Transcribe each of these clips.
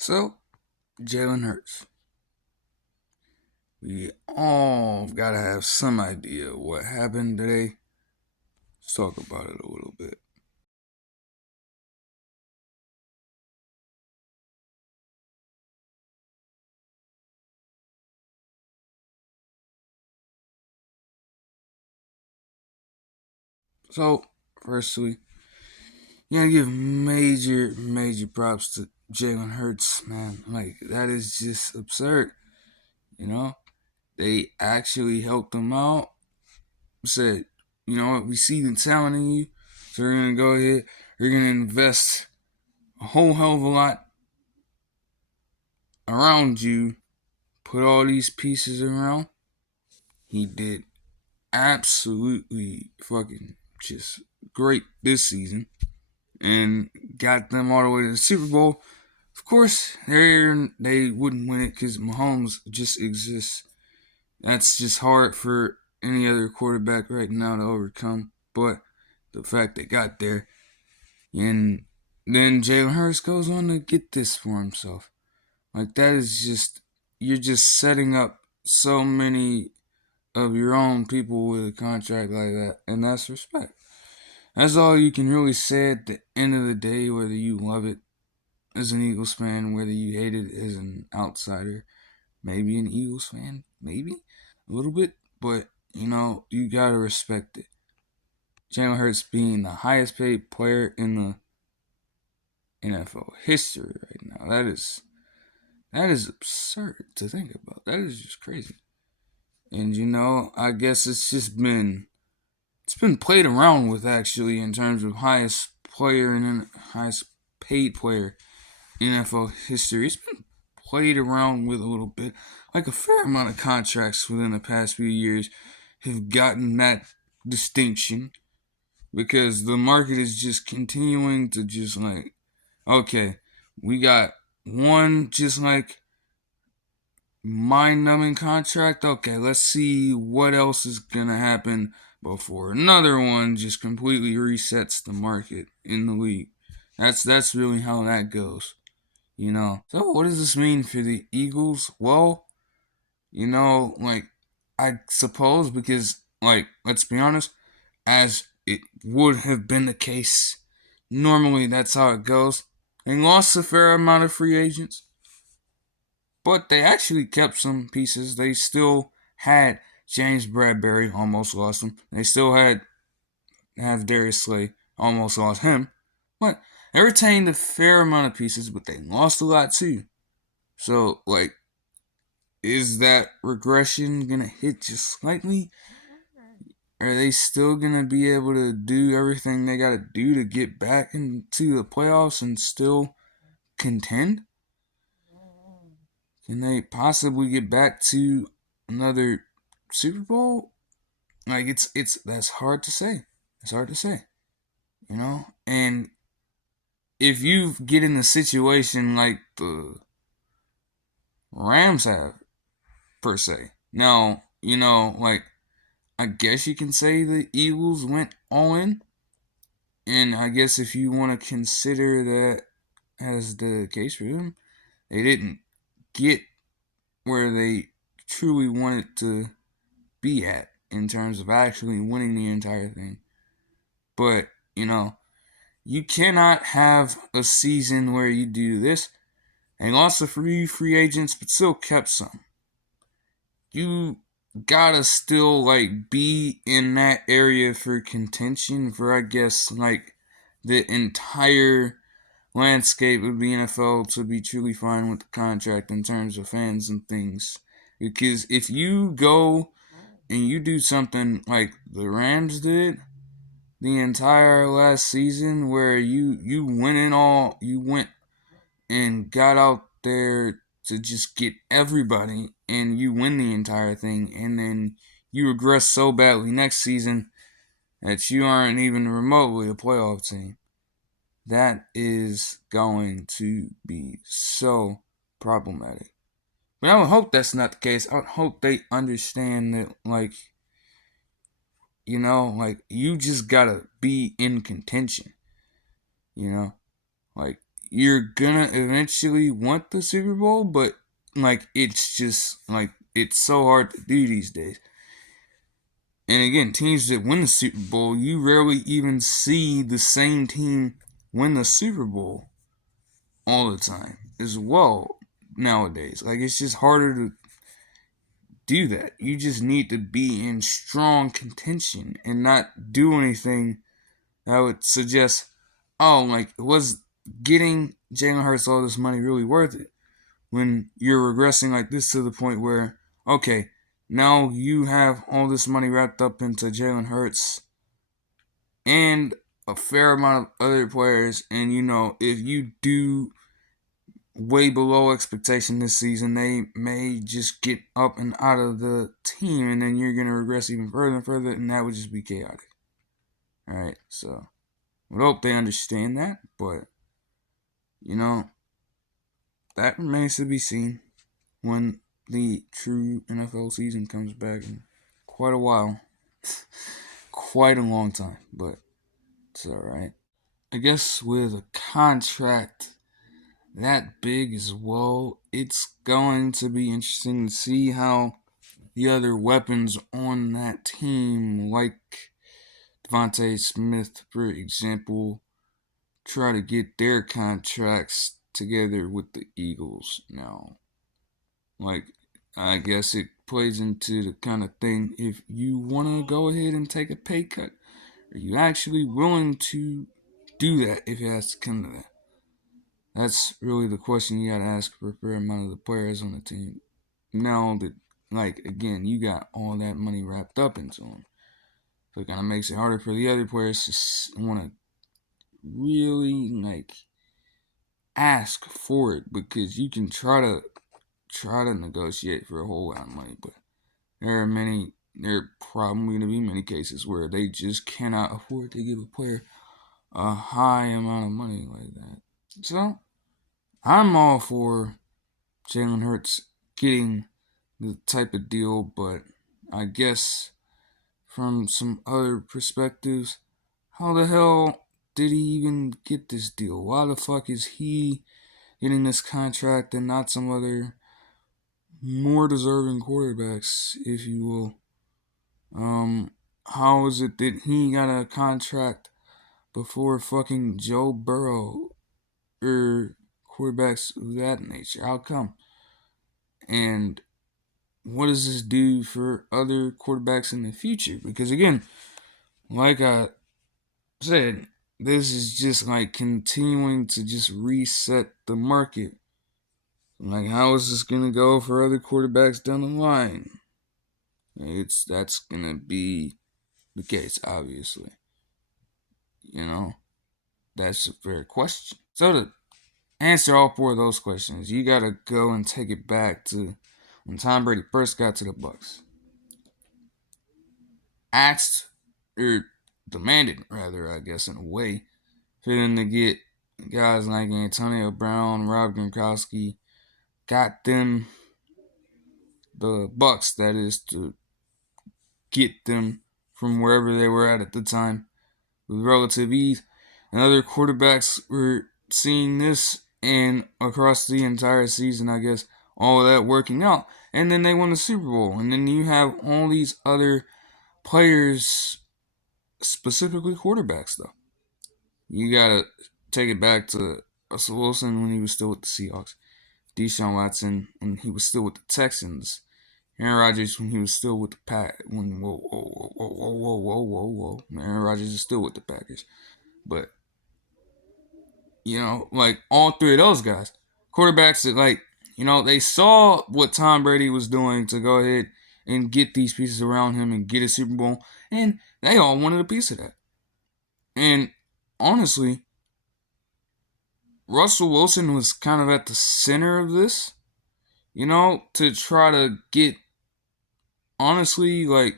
So, Jalen Hurts. We all gotta have some idea what happened today. Let's talk about it a little bit. So, firstly, you gotta give major props to Jalen Hurts, man. Like, that is just absurd. You know, they actually helped him out. Said, you know what, we see the talent in you, so we're gonna go ahead, we're gonna invest a whole hell of a lot around you, put all these pieces around. He did absolutely fucking just great this season and got them all the way to the Super Bowl. Of course, they wouldn't win it because Mahomes just exists. That's just hard for any other quarterback right now to overcome. But the fact they got there, and then Jalen Hurts goes on to get this for himself. Like, that is just, you're just setting up so many of your own people with a contract like that, and that's respect. That's all you can really say at the end of the day, whether you love it as an Eagles fan, whether you hate it as an outsider, maybe an Eagles fan, maybe a little bit, but you gotta respect it. Jalen Hurts being the highest paid player in the NFL history right now, that is absurd to think about. That is just crazy. And I guess it's been played around with actually in terms of highest player and highest paid player in NFL history. It's been played around with a little bit. Like, a fair amount of contracts within the past few years have gotten that distinction because the market is just continuing to just like, okay, we got one just like mind numbing contract. Okay, let's see what else is gonna happen before another one just completely resets the market in the league. That's really how that goes. So what does this mean for the Eagles? Well, like, I suppose because, like, let's be honest, as it would have been the case, normally that's how it goes. They lost a fair amount of free agents, but they actually kept some pieces. They still had James Bradbury, almost lost him. They still have Darius Slay, almost lost him. But they retained a fair amount of pieces, but they lost a lot too. So, like, is that regression gonna hit just slightly? Are they still gonna be able to do everything they gotta do to get back into the playoffs and still contend? Can they possibly get back to another Super Bowl? Like, it's that's hard to say. It's hard to say. And if you get in a situation like the Rams have, per se, now, like, I guess you can say the Eagles went all in. And I guess if you want to consider that as the case for them, they didn't get where they truly wanted to be at in terms of actually winning the entire thing. But, you cannot have a season where you do this and lost a few free agents but still kept some. You gotta still, like, be in that area for contention for, I guess, like, the entire landscape of the NFL to be truly fine with the contract in terms of fans and things. Because if you go and you do something like the Rams did the entire last season, where you went and got out there to just get everybody, and you win the entire thing, and then you regress so badly next season that you aren't even remotely a playoff team. That is going to be so problematic. But I would hope that's not the case. I would hope they understand that, like, like, you just gotta be in contention. You know, like, you're gonna eventually want the Super Bowl, but like it's just like it's so hard to do these days. And again, teams that win the Super Bowl, you rarely even see the same team win the Super Bowl all the time as well nowadays. Like it's just harder to do that. You just need to be in strong contention and not do anything that would suggest, oh, like was getting Jalen Hurts all this money really worth it? When you're regressing like this to the point where, okay, now you have all this money wrapped up into Jalen Hurts and a fair amount of other players, and you know, if you do way below expectation this season, they may just get up and out of the team, and then you're going to regress even further and further, and that would just be chaotic. All right, so I hope they understand that, but you know, that remains to be seen when the true NFL season comes back in quite a while. Quite a long time, but it's alright. I guess with a contract that big as well, it's going to be interesting to see how the other weapons on that team, like Devontae Smith, for example, try to get their contracts together with the Eagles now. Like, I guess it plays into the kind of thing if you want to go ahead and take a pay cut, are you actually willing to do that if it has to come to that? That's really the question you got to ask for a fair amount of the players on the team. Now that, like, again, you got all that money wrapped up into them. So it kind of makes it harder for the other players to want to really, like, ask for it because you can try to negotiate for a whole lot of money, but there are probably going to be many cases where they just cannot afford to give a player a high amount of money like that. So I'm all for Jalen Hurts getting the type of deal, but I guess from some other perspectives, how the hell did he even get this deal? Why the fuck is he getting this contract and not some other more deserving quarterbacks, if you will? How is it that he got a contract before fucking Joe Burrow or quarterbacks of that nature? How come? And what does this do for other quarterbacks in the future? Because again, like I said, this is just like continuing to just reset the market. Like, how is this gonna go for other quarterbacks down the line? That's gonna be the case, obviously. You know, that's a fair question. So to answer all four of those questions, you gotta go and take it back to when Tom Brady first got to the Bucks. Asked or demanded, rather, I guess, in a way, for them to get guys like Antonio Brown, Rob Gronkowski, got them the Bucks, that is, to get them from wherever they were at the time with relative ease. And other quarterbacks were seeing this and across the entire season, I guess, all of that working out. And then they won the Super Bowl. And then you have all these other players, specifically quarterbacks, though. You gotta take it back to Russell Wilson when he was still with the Seahawks, Deshaun Watson when he was still with the Texans, Aaron Rodgers when he was still with the Pack. When whoa, Aaron Rodgers is still with the Packers, but you know, like all three of those guys, quarterbacks that like you know they saw what Tom Brady was doing to go ahead and get these pieces around him and get a Super Bowl, and they all wanted a piece of that. And honestly, Russell Wilson was kind of at the center of this, you know, to try to get, honestly, like,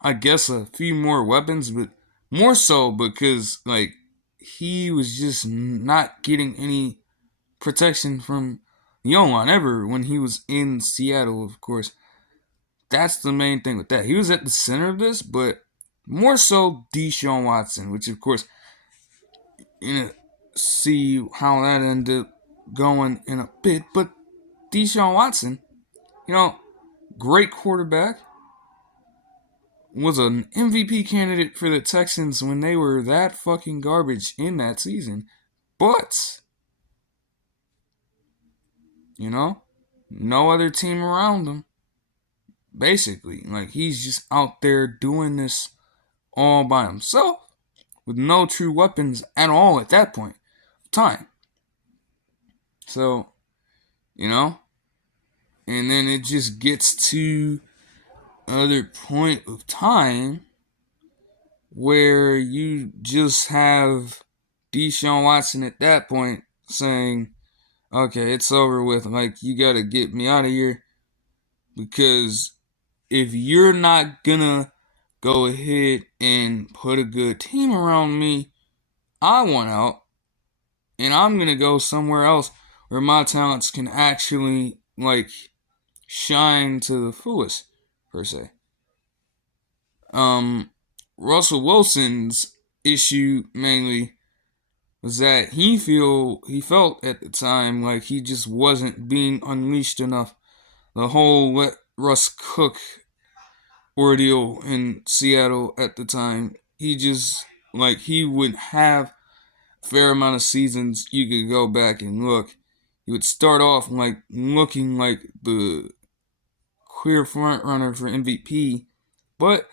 I guess a few more weapons, but more so because, like, he was just not getting any protection from the O-line ever when he was in Seattle, of course. That's the main thing with that. He was at the center of this, but more so Deshaun Watson, which, of course, in a see how that ended going in a bit. But Deshaun Watson, you know, great quarterback, was an MVP candidate for the Texans when they were that fucking garbage in that season. But, you know, no other team around him. Basically, like he's just out there doing this all by himself with no true weapons at all at that point of time. So, you know, and then it just gets to another point of time where you just have Deshaun Watson at that point saying, okay, it's over with. Like, you got to get me out of here because if you're not going to go ahead and put a good team around me, I want out and I'm going to go somewhere else where my talents can actually, like, shine to the fullest, per se. Um, Russell Wilson's issue mainly was that he felt at the time like he just wasn't being unleashed enough. The whole let Russ cook ordeal in Seattle at the time, he just like he would have a fair amount of seasons you could go back and look. He would start off like looking like the clear front runner for MVP, but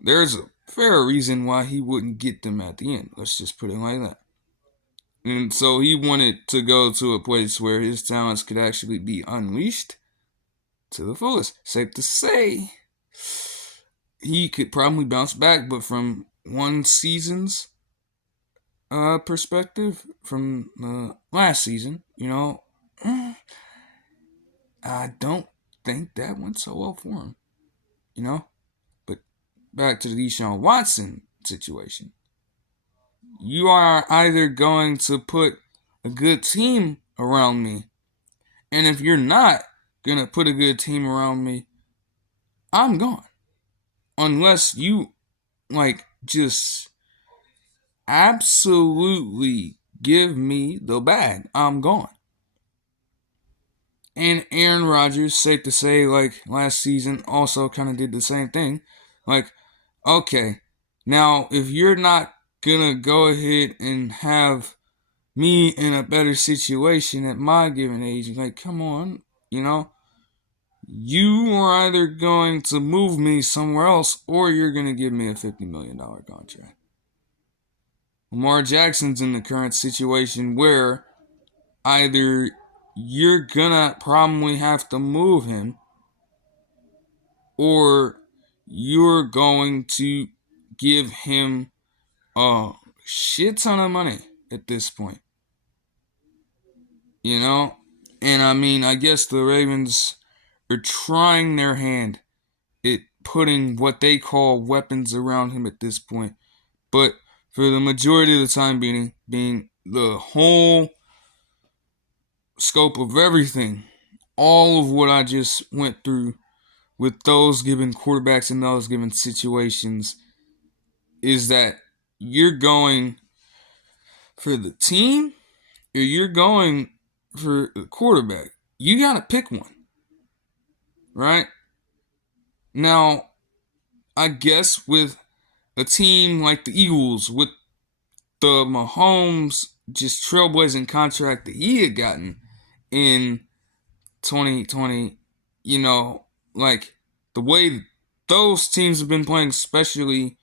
there's a fair reason why he wouldn't get them at the end. Let's just put it like that. And so he wanted to go to a place where his talents could actually be unleashed to the fullest. Safe to say, he could probably bounce back, but from one season's perspective, from the last season, I don't think that went so well for him, you know? But back to the Deshaun Watson situation. You are either going to put a good team around me, and if you're not going to put a good team around me, I'm gone. Unless you, like, just absolutely give me the bag, I'm gone. And Aaron Rodgers, safe to say, like last season, also kind of did the same thing. Like, okay, now if you're not gonna go ahead and have me in a better situation at my given age, like, come on, you know, you are either going to move me somewhere else or you're going to give me a $50 million contract. Lamar Jackson's in the current situation where either you're going to probably have to move him or you're going to give him a shit ton of money at this point. You know? And I mean, I guess the Ravens are trying their hand at putting what they call weapons around him at this point. But for the majority of the time being the whole scope of everything, all of what I just went through with those given quarterbacks in those given situations is that you're going for the team or you're going for the quarterback. You got to pick one, right? Now, I guess with a team like the Eagles, with the Mahomes just trailblazing contract that he had gotten in 2020, like the way those teams have been playing, especially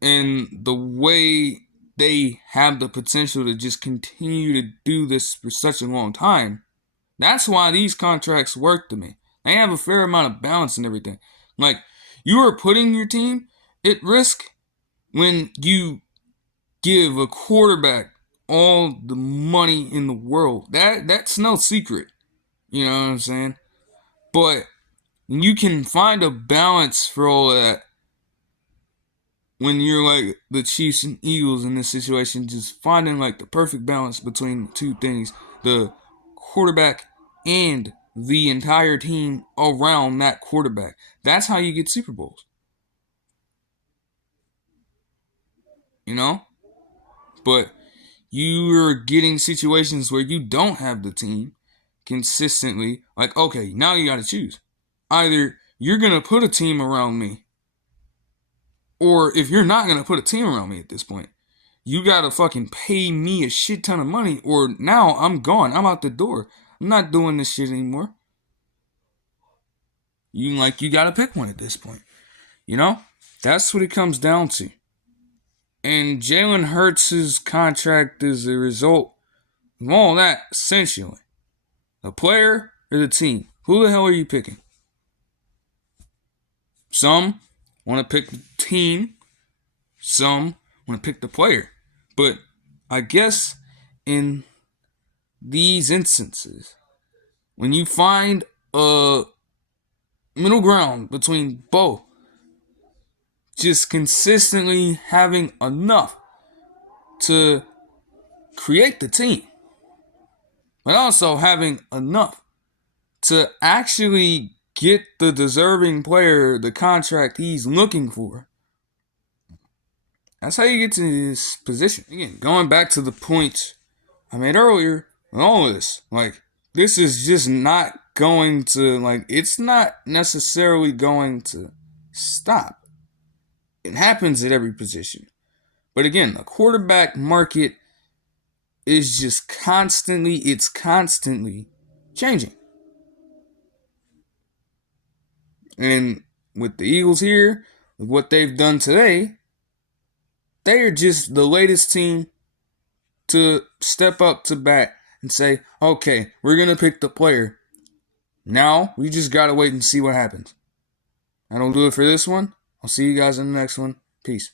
and the way they have the potential to just continue to do this for such a long time. That's why these contracts work to me. They have a fair amount of balance and everything. Like, you are putting your team at risk when you give a quarterback all the money in the world. That's no secret. You know what I'm saying? But you can find a balance for all of that when you're like the Chiefs and Eagles in this situation, just finding like the perfect balance between two things. The quarterback and the entire team around that quarterback. That's how you get Super Bowls. You know? But you're getting situations where you don't have the team consistently. Like, okay, now you got to choose. Either you're going to put a team around me, or if you're not going to put a team around me at this point, you got to fucking pay me a shit ton of money, or now I'm gone. I'm out the door. I'm not doing this shit anymore. You got to pick one at this point. You know? That's what it comes down to. And Jalen Hurts' contract is a result of all that, essentially. The player or the team? Who the hell are you picking? Some want to pick the team. Some want to pick the player. But I guess in these instances, when you find a middle ground between both, just consistently having enough to create the team, but also having enough to actually get the deserving player the contract he's looking for. That's how you get to this position. Again, going back to the point I made earlier, all of this, this is just not going to, it's not necessarily going to stop. It happens at every position. But again, the quarterback market is just constantly changing. And with the Eagles here, with what they've done today, they are just the latest team to step up to bat and say, okay, we're going to pick the player. Now, we just got to wait and see what happens. That'll do it for this one. I'll see you guys in the next one. Peace.